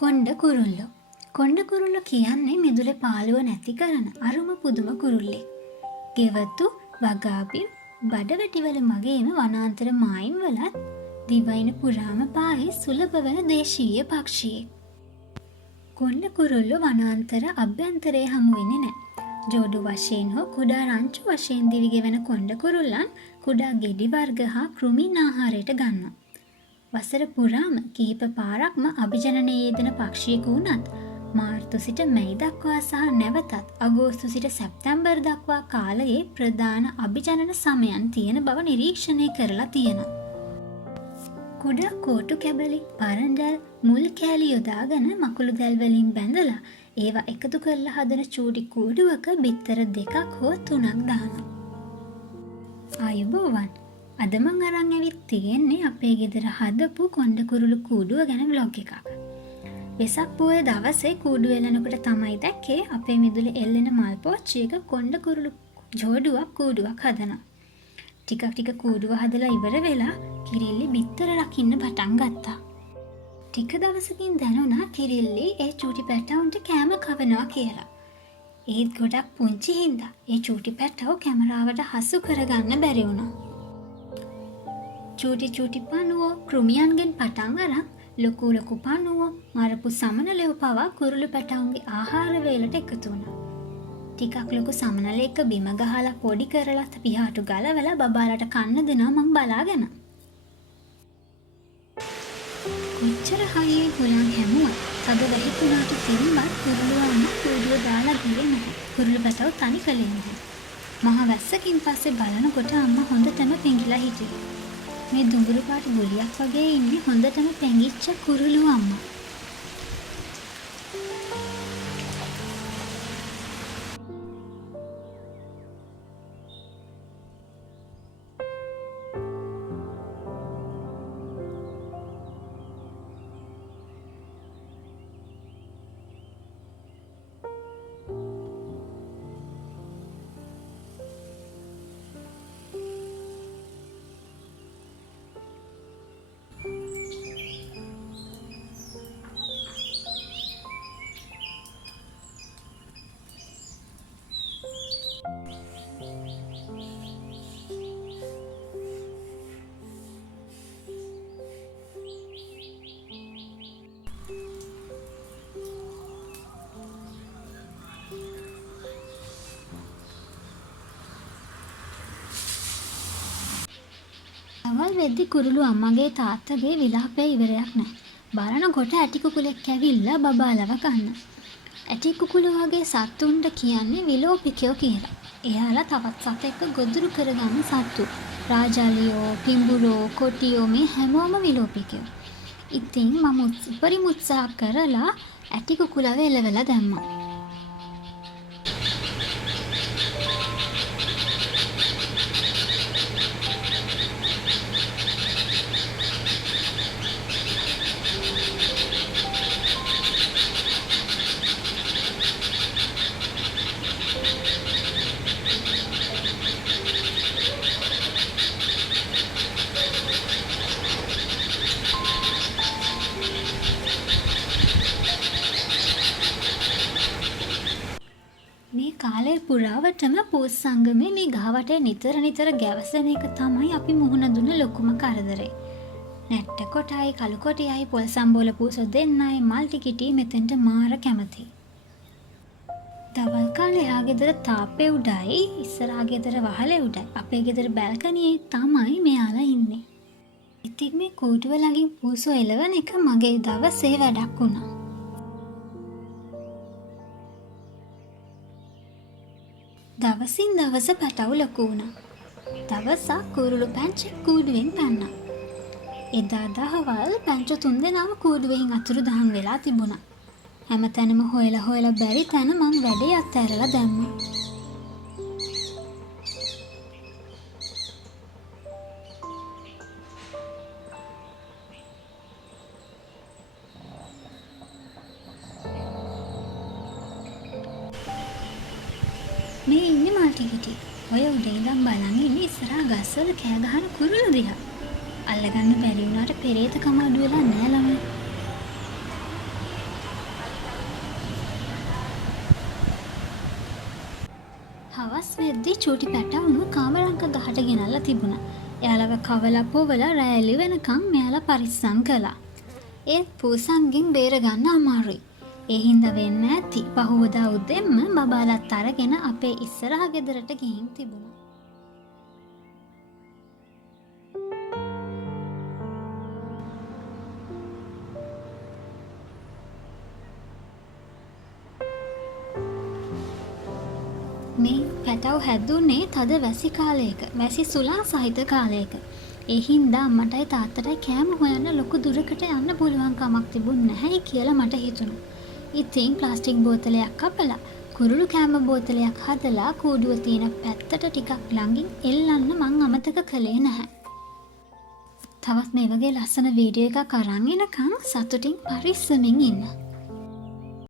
කොණ්ඩ කුරුල්ලෝ. කොණ්ඩ කුරුල්ලෝ කියන්නේ මිදුලේ පාළුව නැති කරන අරුම පුදුම කුරුල්ලෙක්. ගෙවතු, වගාපි, බඩවැටිවල මගේම වනාන්තර මායිම් වලත් දිවයින පුරාම පාහේ සුලභ වන දේශීය පක්ෂියෙක්. කොණ්ඩ කුරුල්ලෝ වනාන්තර අභ්‍යන්තරයේ හමු වෙන්නේ නැහැ. ජෝඩු වශයෙන් හෝ කුඩා රංචු වශයෙන් දිවිගෙවෙන කොණ්ඩ කුරුල්ලන් කුඩා ගෙඩි වර්ග හා කෘමීන් ආහාරයට ගන්නවා. වසර පුරාම කිහිප පාරක්ම අභිජනනයේ යෙදෙන පක්ෂියෙකු වුණත් මාර්තු සිට මැයි දක්වා සහ නැවතත් අගෝස්තු සිට සැප්තැම්බර් දක්වා කාලයේ ප්‍රධාන අභිජනන සමයන් තියෙන බව නිරීක්ෂණය කරලා තියෙනවා. කුඩා කෝටු කැබලි, පරණ්ඩල්, මුල් කෑලි යොදාගෙන මකුළු දැල් වලින් බැඳලා ඒවා එකතු කරලා හදන චූටි කූඩුවක බිත්තර 2ක් හෝ 3ක් දානවා. ආයුබෝවන්. අද මං අරන් ඇවිත් තියෙන්නේ අපේ ගෙදර හදපු කොණ්ඩ කුරුළු කූඩුව ගැන vlog එකක්. වෙසක් පොය දවසේ කූඩුව එළනකොට තමයි දැක්කේ අපේ මිදුලේ එල්ලෙන මල් පෝච්චියක කොණ්ඩ කුරුළු ජෝඩුවක් කූඩුවක් හදනවා. ටික කූඩුව හදලා ඉවර වෙලා කිරිල්ලි බිත්තර රකින්න පටන් ගත්තා. ටික දවසකින් දැනුණා කිරිල්ලි ඒ චූටි පැටවුන්ට කෑම කවනවා කියලා. ඒත් ගොඩක් පුංචි හින්දා ඒ චූටි පැටව කැමරාවට හසු කරගන්න බැරි වුණා. චූටි පණුවෝ කෘමියන්ගෙන් පටන් අරන් ලොකු පණුවෝ මරපු සමනලෙව පවා කුරුළු පැටවුන්ගේ ආහාර වේලට එකතු වුණා. ටිකක් ලොකු සමනලයක බිම ගහලා පොඩි කරලා පිහාටු ගලවලා බබාලට කන්න දෙනවා මං බලාගෙන. කොච්චර හයියෙන් හොලන් හැමුවත් තද වැහිකුණාට තින්වත් කුරුළුවන්න කූඩුව දාලා ගියේ නැහැ. කුරුළු පැටව තනි කලේ නැහැ. මහ වැස්සකින් පස්සේ බලනකොට අම්මා හොඳටම පෙඟිලා හිටියේ. මේ දුඹුරු පාට ගුලියක් වගේ ඉන්නේ හොඳටම පැංගිච්ච කුරුළු අම්මා. අවල් වෙද්දි කුරුළු අම්මගේ තාත්තගේ විලාපේ ඉවරයක් නැහැ. බලනකොට ඇටි කුකුලෙක් ඇවිල්ලා බබාලව ගන්න. ඇටි කුකුළු වගේ සත්තුන්ට කියන්නේ විලෝපිකයෝ කියලා. එයාලා තවත් සතෙක්ව ගොදුරු කරගන්න සත්තු. රාජාලියෝ, පිඹුරෝ, කොටියෝ මේ හැමෝම විලෝපිකයෝ. ඉතින් මම උපරිම උත්සාහ කරලා ඇටි කුකුලව එලවලා දැම්මා. මේ කාලේ පුරාවටම පූස් සංගමේ මේ ගහවටේ නිතර ගැවසෙන එක තමයි අපි මුහුණ දුන්න ලොකුම කරදරේ. නැට්ට කොටයි කළු කොටියයි පොල් සම්බෝල පූසෝ දෙන්නයි මල් ටිකිටි මෙතෙන්ට මාර කැමති. දවල් කාලේ එහා ගෙදර තාප්පේ උඩයි ඉස්සරහා ගෙදර වහලේ උඩයි අපේ ගෙදර බැල්කනියේ තමයි මෙයාලා ඉන්නේ. ඉතින් මේ කූඩුව ළඟින් පූසෝ එලවන එක මගේ දවසේ වැඩක් වුණා. දවසින් දවස පැටවු ලොකු වුණා. දවසක් කුරුළු පැංචෙක් කූඩුවෙන් පැන්නා. එදා දහවල් පැංචු 3 දෙනාම කූඩුවෙන් අතුරුදහන් වෙලා තිබුණා. හැමතැනම හොයලා බැරි තැන මං වැඩේ අත්හැරලා දැම්මා. මේ ඉන්නේ මල් ටිකිටි. ඔය උඩ ඉඳන් බලන් ඉන්නේ ඉස්සරහා ගස්වල කෑ ගහන කුරුළු දිහා. අල්ලගන්න බැරි වුණාට පෙරේතකම අඩු වෙලා නෑ ළමයි. වෙද්දී චූටි පැටවුණු කාමරංක 10ට ගෙනල්ලා තිබුණා. එයාලව කවලා පොවලා රැලි වෙනකන් මෙයාලා පරිස්සම් කළා. ඒත් පූසන්ගෙන් බේරගන්න අමාරුයි. ඒ හින්දා වෙන්න ඇති පහුවදා උදෙන්ම බබාලත් අරගෙන අපේ ඉස්සරහ ගෙදරට ගිහින් තිබුණා. මේ පැටව හැදුනේ තද වැසි කාලයක, වැසි සුළං සහිත කාලයක. ඒ හින්දා අම්මටයි තාත්තටයි කෑම හොයන්න ලොකු දුරකට යන්න පුළුවන් කමක් තිබුණ නැහැ කියලා මට හිතුණා. ඉතින් ප්ලාස්ටික් බෝතලයක් කපලා කුරුළු කෑම බෝතලයක් හදලා කූඩුව තියෙන පැත්තට ටිකක් ළඟින් එල්ලන්න මං අමතක කළේ නැහැ. තවත් මේ වගේ ලස්සන වීඩියෝ එකක් අරන් එනකන් සතුටින් පරිස්සමින් ඉන්න.